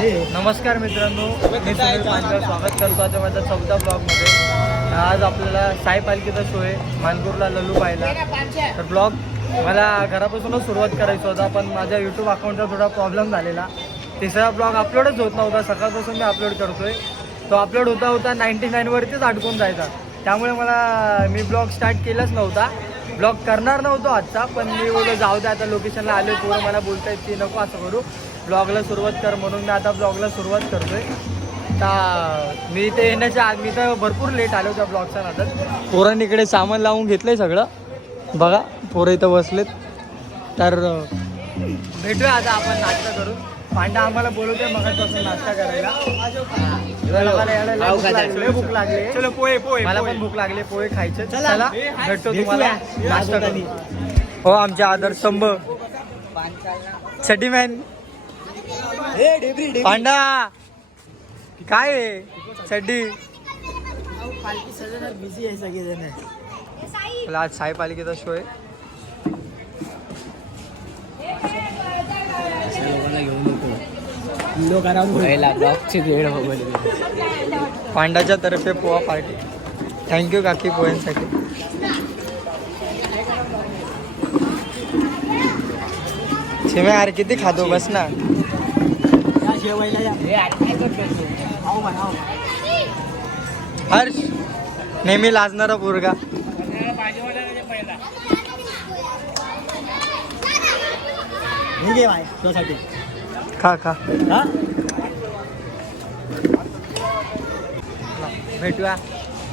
नमस्कार मित्रांनो, मी सुनील पांचल स्वागत करतो आता माझ्या 14 ब्लॉगमध्ये. आज आपल्याला साई पालखीचा शो आहे मानपूरला लल्लू पाहायला. तर ब्लॉग मला घरापासूनच सुरुवात करायचं होता, पण माझ्या यूट्यूब अकाउंटचा थोडा प्रॉब्लेम झालेला. तिसरा ब्लॉग अपलोडच होत नव्हता. सकाळपासून मी अपलोड करतोय, तो अपलोड होता होता 99वरतीच अडकून जायचा. त्यामुळे मी ब्लॉग स्टार्ट केलाच नव्हता. ब्लॉग करणार नव्हतो आजचा, पण मी बोललो जाऊ दे, आता लोकेशनला आलो. पोरं मला बोलतायत की नको असं करू, ब्लॉगला सुरुवात कर, म्हणून मी आता ब्लॉगला सुरुवात करतोय. आता मी इथे येण्याच्या आज मी तर भरपूर लेट आलो त्या ब्लॉगच्या नादात. पोरांनी इकडे सामान लावून घेतलंय सगळं, बघा पोरं इथं बसलेत. तर भेटूया आता आपण नाश्ता करून. पांडा आम्हाला बोलवतोय मगाचपासून नाश्ता करायला. भूक लागली, चलो पोहे पोहे, मला पण भूक लागली, पोहे खायचे. चला भेटतो तुम्हाला नाश्ता करून. हो, आमचे आदर्श स्तंभ छडीमॅन पांडा. काय रे चड्डी पालखी सजवण्यात बिझी आहे सगळेजण. आज साई पालिकेचा शो आहे. पांडाच्या तर्फे पोहा पार्टी. थँक्यू काकी पोह्यांसाठी. शिमे यार किती खातो, बस ना. हर्ष नेहमी लाजणारा पोरगा. खा खा. भेटूया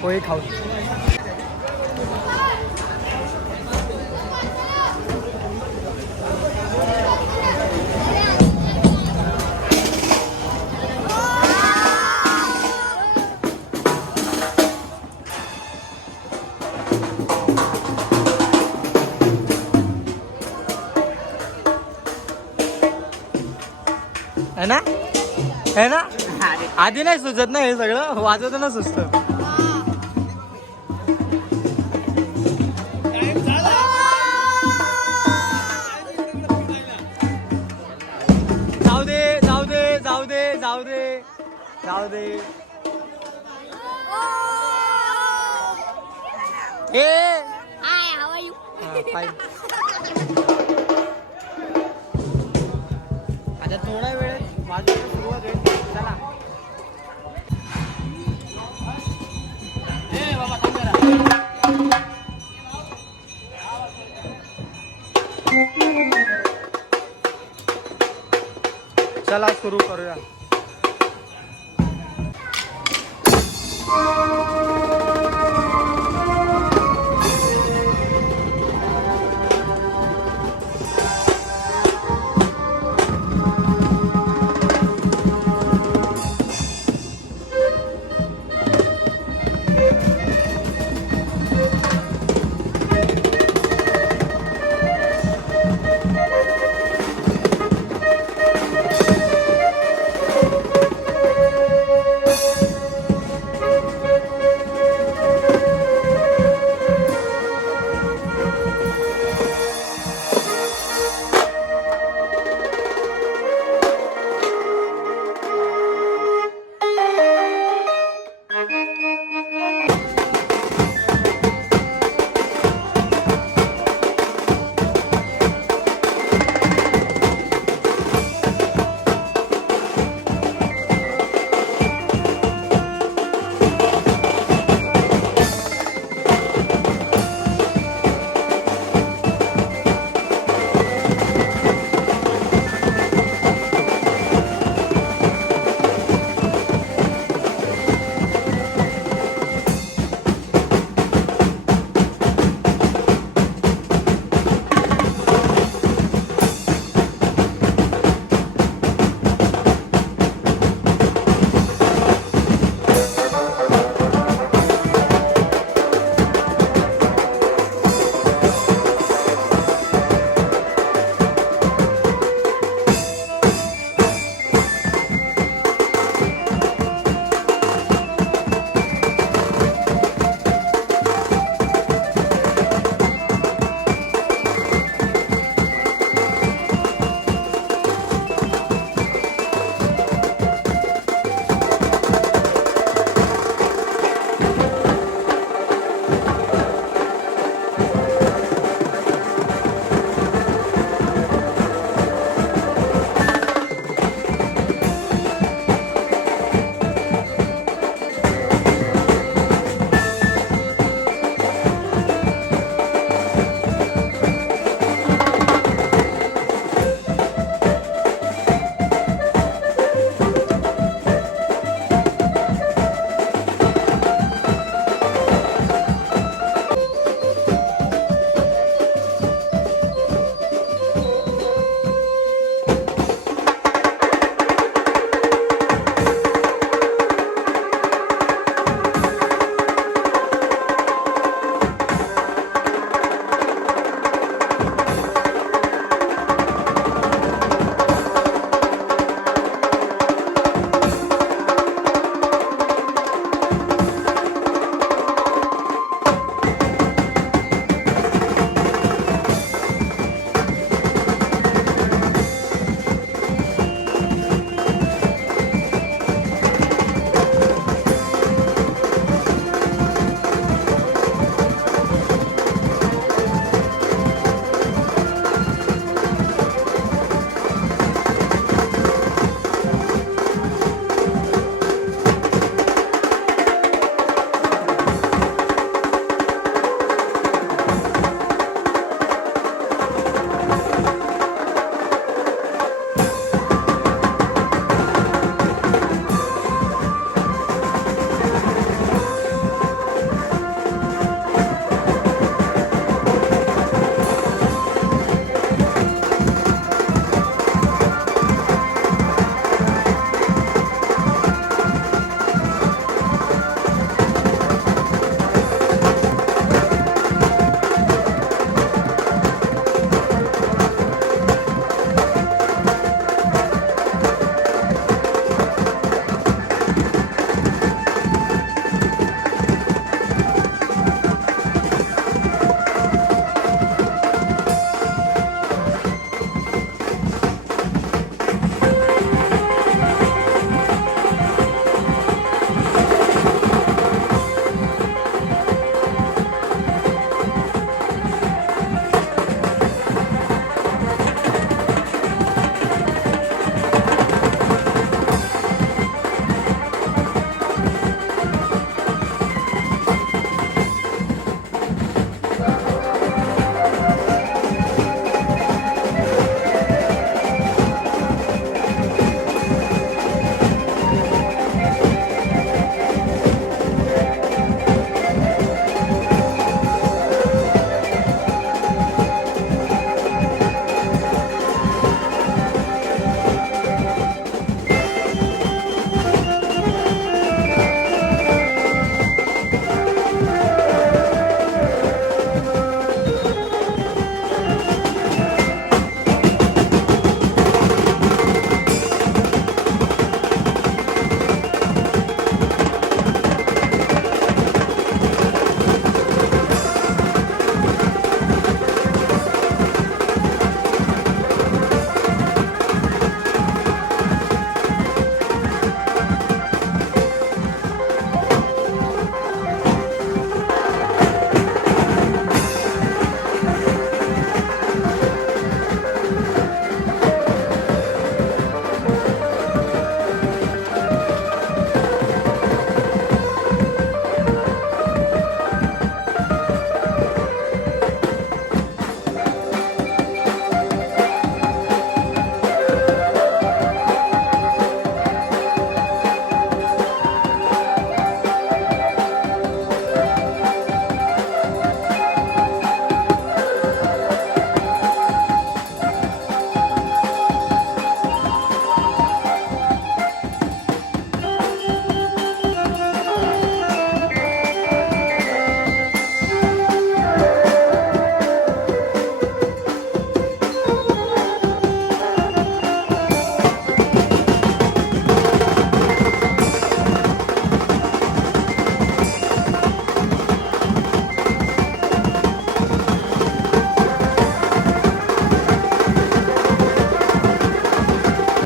पोहे खाऊ. है ना, है ना. आधी नाही सुचत ना, हे सगळं वाजवताना सुचत. जाऊ दे जाऊ दे जाऊ दे जाऊ दे जाऊ दे. ए आता थोडा वेळ वाजवायला सुरुवात होईल. चला चला सुरू करूया.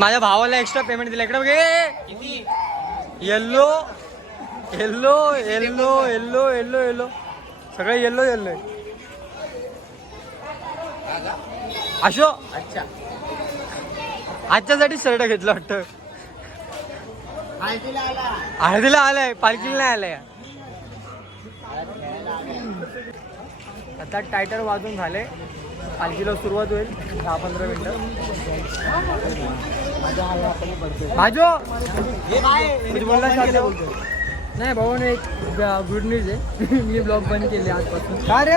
माझ्या भावाला एक्स्ट्रा पेमेंट दिला इकडे बघे. Yellow yellow yellow yellow yellow yellow सगळं येल्लो येल्लो आहे. अशो अच्छा आजच्यासाठी शर्ट घेतलं वाटतं. हळदीला आलाय पालखीला नाही आलाय. आता टायटर वाजून झाले. पालखीला सुरुवात होईल 10-15 मिनिटं. माझो नाही भाऊ एक गुड न्यूज आहे. मी ब्लॉग बंद केले आजपासून. का रे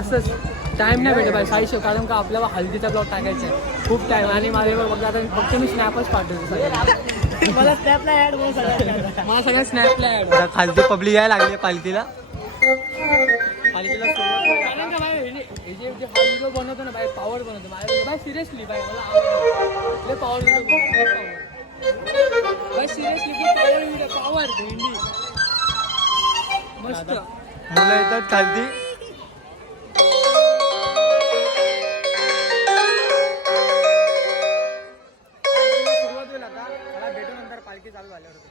असंच टाइम नाही भेटत बाई 600 कारण का आपल्याला हल्दीचा ब्लॉग टाकायचा आहे खूप टाइम. आणि माझ्यावर बघा आता फक्त मी स्नॅपच पाठवतो. मला स्नॅपला ॲड मला सगळ्या स्नॅपला ॲड. आता खालती पब्लिक यायला लागली पालखीला. कारण का बाई हे जे हा व्हिडिओ बनवतो ना बाई पॉवर बनवतो माझ्या बाई सिरियसली बाई मला आवडतं पॉवर व्हिडिओ बाई सिरियसली पॉवर व्हिडिओ पॉवर भेंडी मस्त. मुलं येतात खालती. सुरुवात होईल आता. मला भेटू नंतर पालखी चालू झाल्यावर.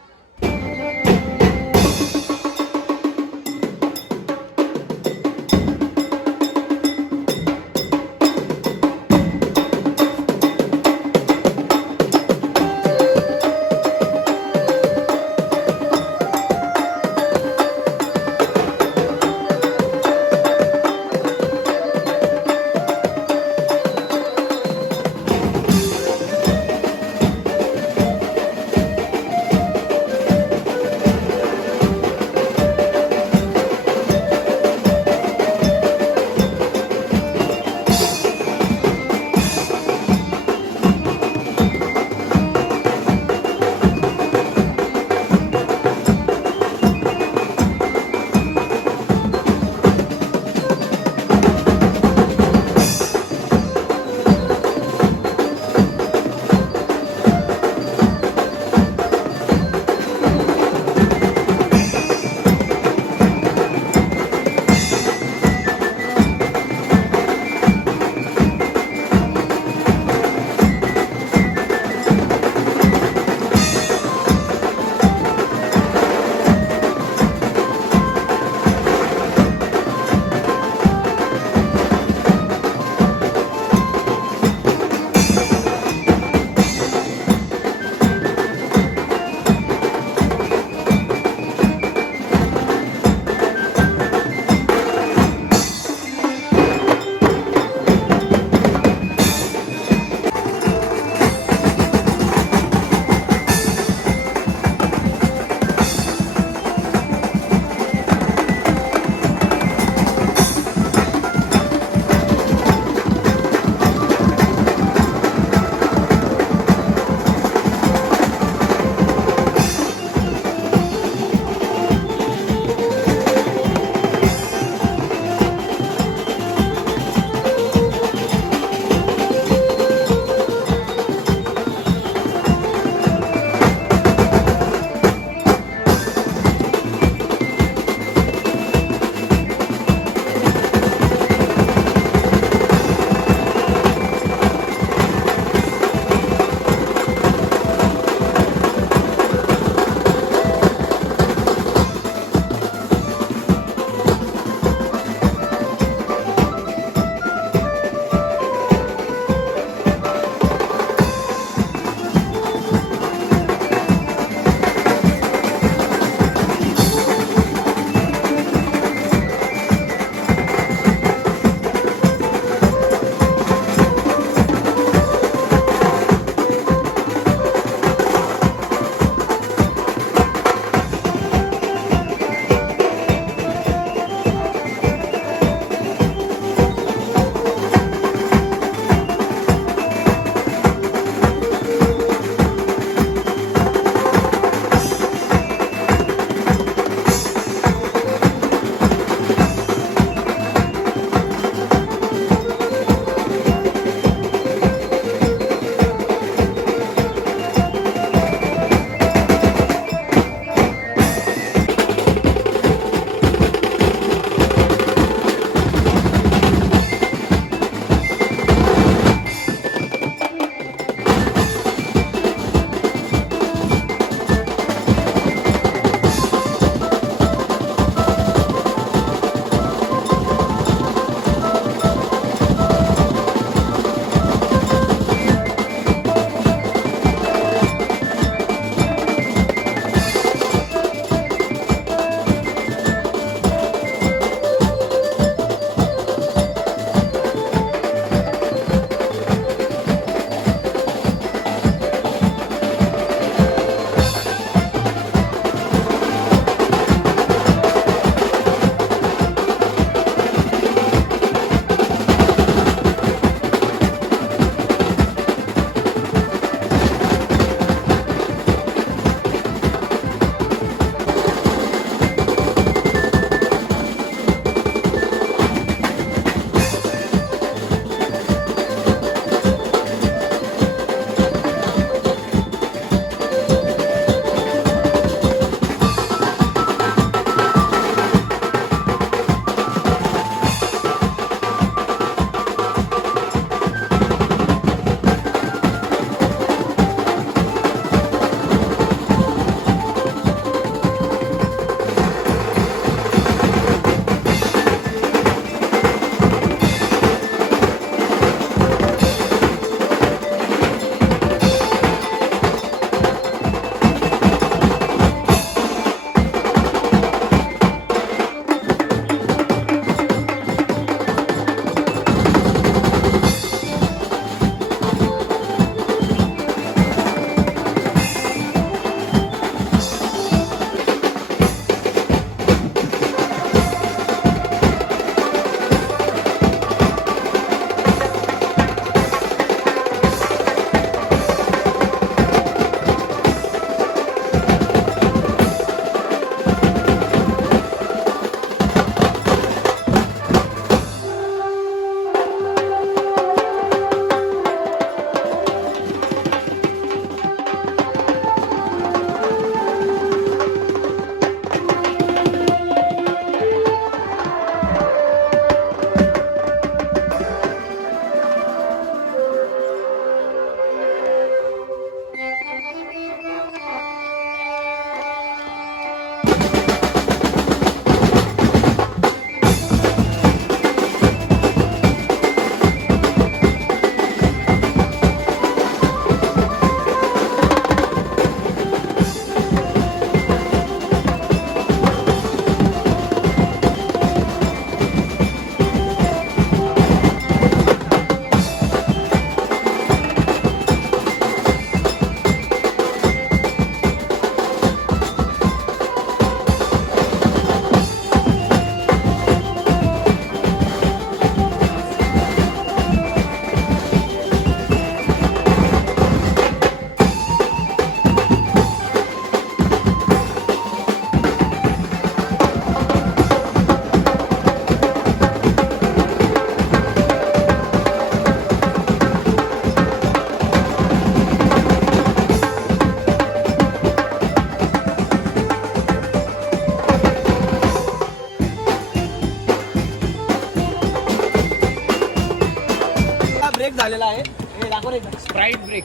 झालेला आहे. हे दाखव रे. स्प्राईट ब्रेक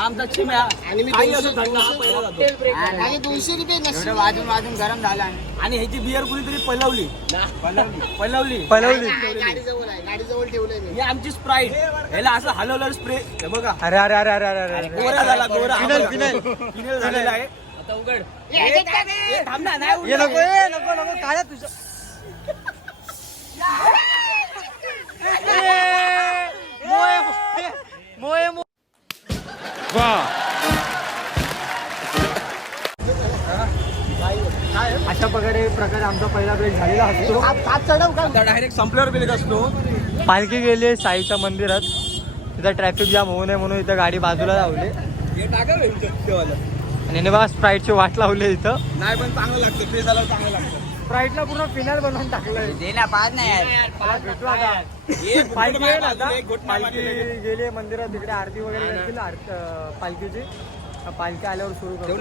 आमचा चिम्या आणि मी काही असं थंड हा पहिला जातो. आणि 200 रुपये एवढं वाजून गरम झाला आणि ह्याची बियर कुणीतरी पलवली. गाडी जवळ ठेवलंय मी. ही आमची स्प्राईट. ह्याला असं हलवलं स्प्रे हे बघा अरे अरे अरे अरे अरे अरे गोरा झाला गोरा. फिनल झालेला आहे. आता उघड. हे थांब ना नाही ये नको काय तुझं मोये अशा प्रकारे आमचा पहिला ब्रेक झालेला असतो. आता डायरेक्ट संपल्यावर बेलेत असतो. पालखी गेली साईच्या मंदिरात. तिथं ट्रॅफिक जाम होऊ नये म्हणून इथं गाडी बाजूला लावली हे टाका आणि बघा स्प्राईटची वाट लावली इथं. नाही पण चांगलं लागतं ते झालं चांगलं लागतं. स्प्राईटला पूर्ण फिनल बनवून टाकलंय. भेटू आता. पालखी गेली मंदिरात तिकडे आरती वगैरे करतील पालखीची. पालखी आल्यावर सुरू करू.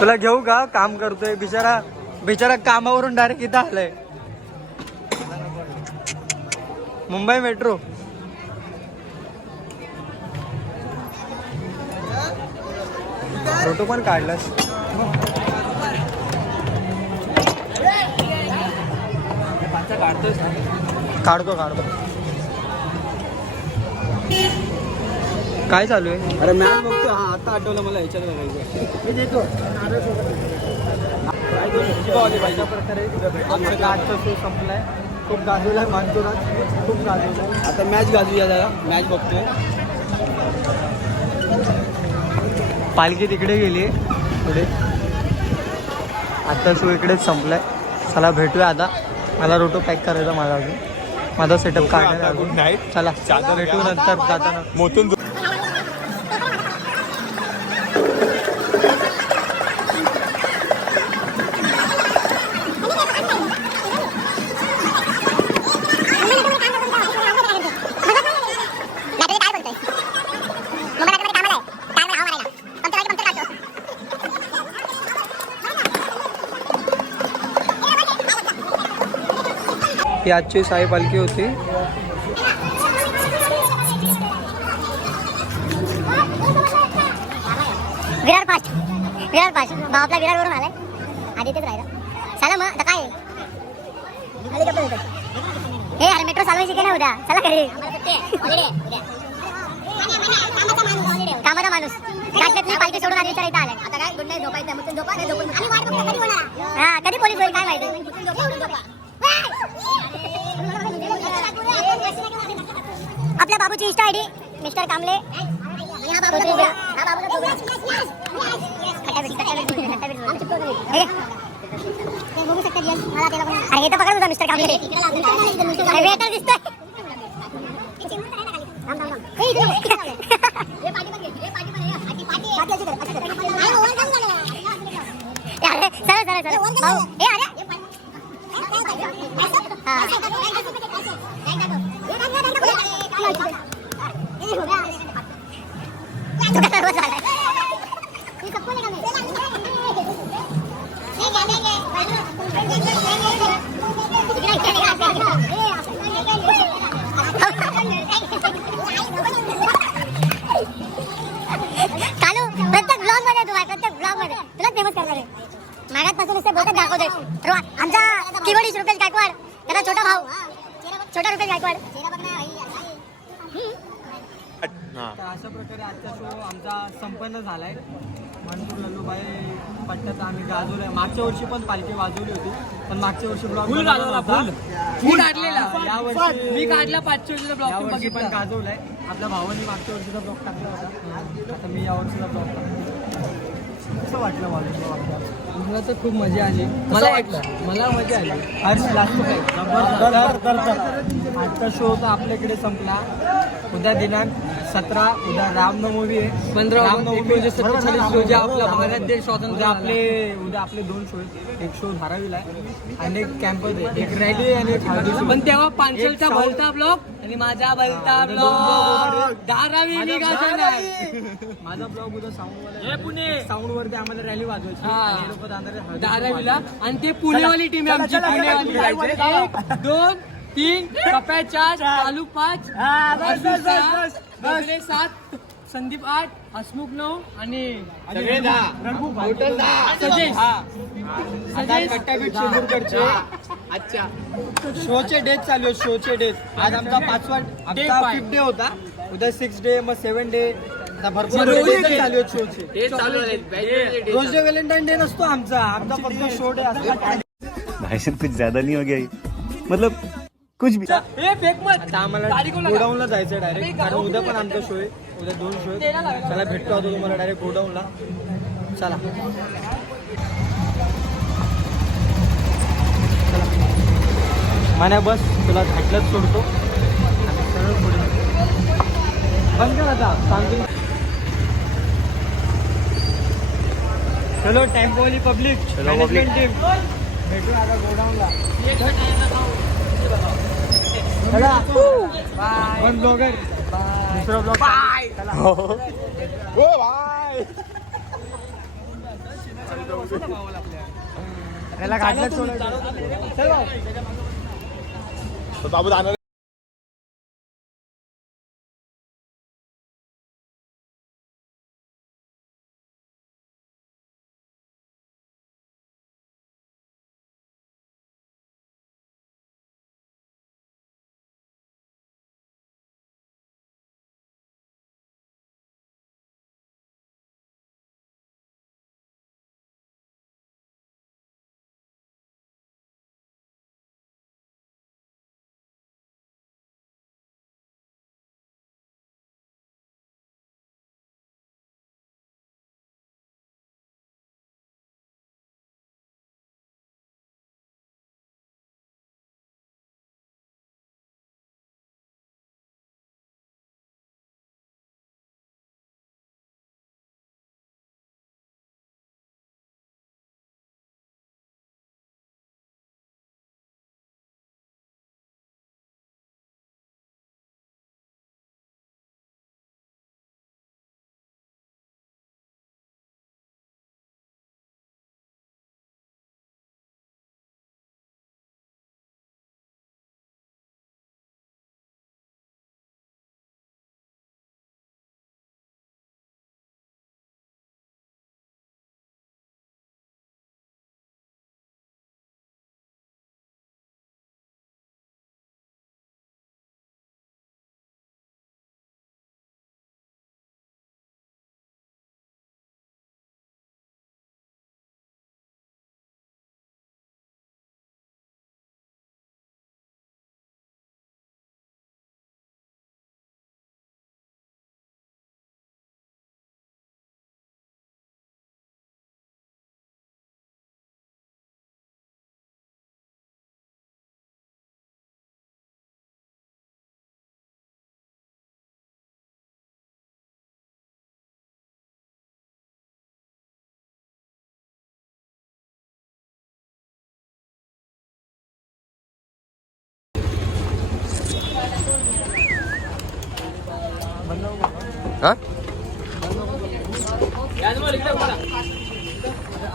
तुला घेऊ का? काम करतोय बिचारा, बिचारा कामावरून डायरेक्ट इथं आलाय. मुंबई मेट्रो. फोटो पण काढलास? काढतो. काय चालू आहे? अरे मॅच बघतो. हा आता आठवलं मला ह्याच्यात बघायचं. मी देतो. अशा प्रकारे आमचा आजचा शो संपलाय. खूप गाजवला आहे मानकुरात, खूप गाजवला. आता मॅच गाजूया जरा. मॅच बघतोय. पालखी तिकडे गेली पुढे. आत्ता शो इकडेच संपलाय. चला भेटूया आता. मला रोटो पॅक करायचा माझा अजून. माझा सेटअप काढायला अजून. चला भेटू नंतर जाताना. मोतून ही आजची साई पालखी होती. विरार फास्ट भाऊ आपला विरार वरून आलाय. आधी तेच राहिला. चला मग आता काय हे अरे मेट्रो चालवायची की नाही उद्या? चला घरी. कामाचा माणूस गाठल्यात पालखी सोडून आधी इथं आलाय. आता काय गुड नाईट झोपायचं. हा कधी पोलीस होईल काय माहिती. आपल्या बाबूची इंस्टा आयडी मिस्टर कांबळे. अरे तर बघा तुझा मिस्टर कांबळे. वेटर दिसतोय. सरळ भाऊ हे अरे प्रत्येक ब्लॉग मध्ये तुला फेमस करणार आहे. मागातपासून बोलतात दाखवतोय. आमचा कीबोर्ड रुपेश गायकवाड, त्याचा छोटा भाऊ छोटा रुपेश गायकवाड. तर अशा प्रकारे आजचा शो आमचा संपन्न झालाय. मानपूर लल्लूबाई पट्ट्याचा आम्ही गाजवलाय. मागच्या वर्षी पण पालखी वाजवली होती, पण मागच्या वर्षी ब्लॉग फुल काढलेला. यावर्षी मी काढला 5 वर्षाचा ब्लॉग यावर्षी पण गाजवलाय. आपल्या भावाने मागच्या वर्षीचा ब्लॉग टाकला होता. आता मी यावर्षीचा ब्लॉग टाकला. कसं वाटलं मला? मला तर खूप मजा आली. मला मजा आली. आज लास्ट आजचा शो तर आपल्याकडे संपला. उद्या दिनांक 17 उद्या रामनवमी आहे. 15 रामनवमी 1947 रोजी आपला भारत देश स्वातंत्र्य उद्या आपले 2 शो आहेत. एक शो धारावीला आहे आणि एक कॅम्पस आहे. एक रॅली आणि एक हळदी show. पण तेव्हा पांचलचा भलता ब्लॉग आणि माझा भलता ब्लॉग धारावी निघायचा नाही. माझा ब्लॉग उद्या साऊंड वरती आम्हाला रॅली वाजवायची. आणि हे लोकं धारावीला आणि ते पुणेवाली टीम आहे आमची. पुणेवाली 1 2 3 कप्या 4 चालू 5 बगले 7 संदीप 8 हसमुख 9 आणि सगळे 10 सजेश चेंबूरकडचे अच्छा शोचे डेट चालू आहेत. शोचे डेट आज आमचा 5वा Day आमचा 5 5th डे होता. उद्या 6 डे मग 7 डे. भरपूर डेट चालू आहेत शोचे. ते चालू आहे. रोज डे व्हॅलेंटाईन डे नसतो आमचा फक्त शो डे असतो. भाई साहब कुछ ज्यादा नहीं हो गया ये? मतलब कुछ भी. ए फेक मत. आता आम्हाला गोडाऊनला जायचं डायरेक्ट, कारण उद्या पण आमचा शो आहे. उद्या 2 शो आहेत. चला भेटतो आता तुम्हाला डायरेक्ट गोडाऊनला. चला मान्या बस तुला घाटलंच सोडतो. सरळ पुढे बंद कर आता सांगतो. चलो टेम्पोवाली पब्लिक मॅनेजमेंट टीम भेटू आता गोडाऊनला. चला वन ब्लॉगर दुसरा ब्लॉग ओ भाई त्याला घाटलं सोडायचं. चल भाऊ. बाबू जाणार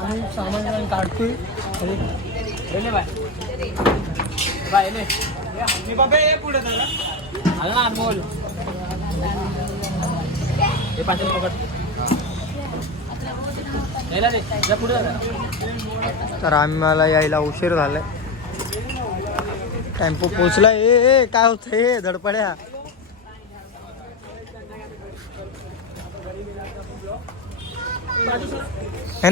आम्ही सामान काढतोय. तर आम्हाला यायला उशीर झालाय. टेम्पो पोचलाय. ए काय होतंय धडपड्या. है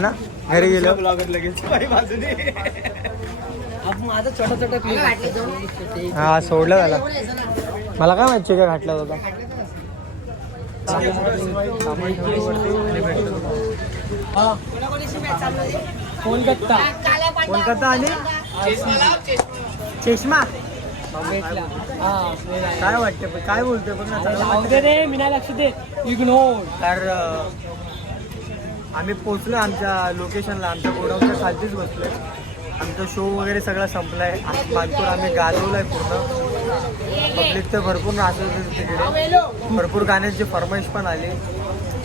ना घरी गेलो. माझा छोटा छोटा हा सोडलं त्याला. मला काय माहिती काय घातला होता. कोलकाता आणि चष्मा काय वाटतं काय बोलतोय पण मी नाही लक्ष दे इग्नोर. तर आम्ही पोचलो आमच्या लोकेशनला. आमच्या गोडाऊनच्या खालतीच बसलोय. आमचा शो वगैरे सगळा संपलाय. मानपूर आम्ही गाजवलाय पूर्ण. पब्लिक तर भरपूर नाचत होते तिकडे. भरपूर गाण्याची फरमाईश पण आली.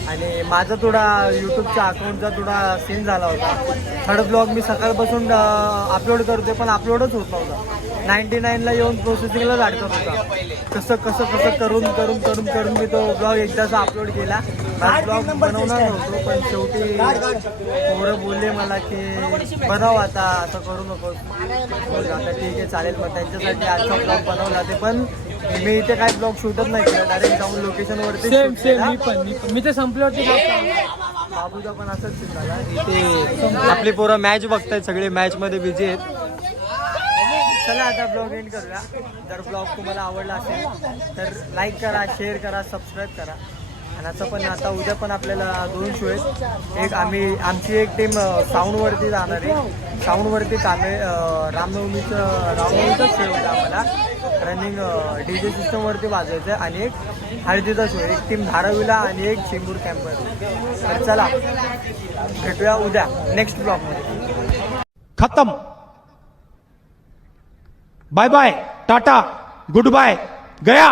आणि माझा थोडा यूट्यूबच्या अकाउंटचा थोडा सीन झाला होता. थर्ड ब्लॉग मी सकाळपासून अपलोड करतोय पण अपलोडच होत नव्हता. 99ला येऊन प्रोसेसिंगलाच अडकत होता. कसं करून मी तो ब्लॉग एकदाचा अपलोड केला. ब्लॉग बनवणार नव्हतो पण शेवटी पोरं बोलले मला की बनव आता, असं करू नकोस. आता ठीक आहे चालेल. पण त्यांच्यासाठी आजचा ब्लॉग बनवला. ते पण मी इथे काय ब्लॉग शूटच नाही केला. डायरेक्ट जाऊन लोकेशनवरती मी तर संपल्यावरती बाबूचा पण असंच सीन झाला. इथे आपली पोरं मॅच बघतायत. सगळे मॅच मध्ये बिझी आहेत. चला आता ब्लॉग एंड करूया. जर ब्लॉग तुम्हाला आवडला असेल तर लाईक करा, शेअर करा, सबस्क्राईब करा. आणि असं पण आता उद्या पण आपल्याला 2 शो आहेत. एक आमची एक टीम साऊंडवरती जाणार आहे. साऊंडवरती कामे रामनवमीचाच शो होता आम्हाला. Running DJ सिस्टमवरती वाजवायचं. आणि एक हळदीचा शो. एक टीम धारावीला आणि एक चेंबूर कॅम्पवर. तर चला भेटूया उद्या नेक्स्ट ब्लॉगमध्ये. खत्म. Bye bye, tata, good bye, गया.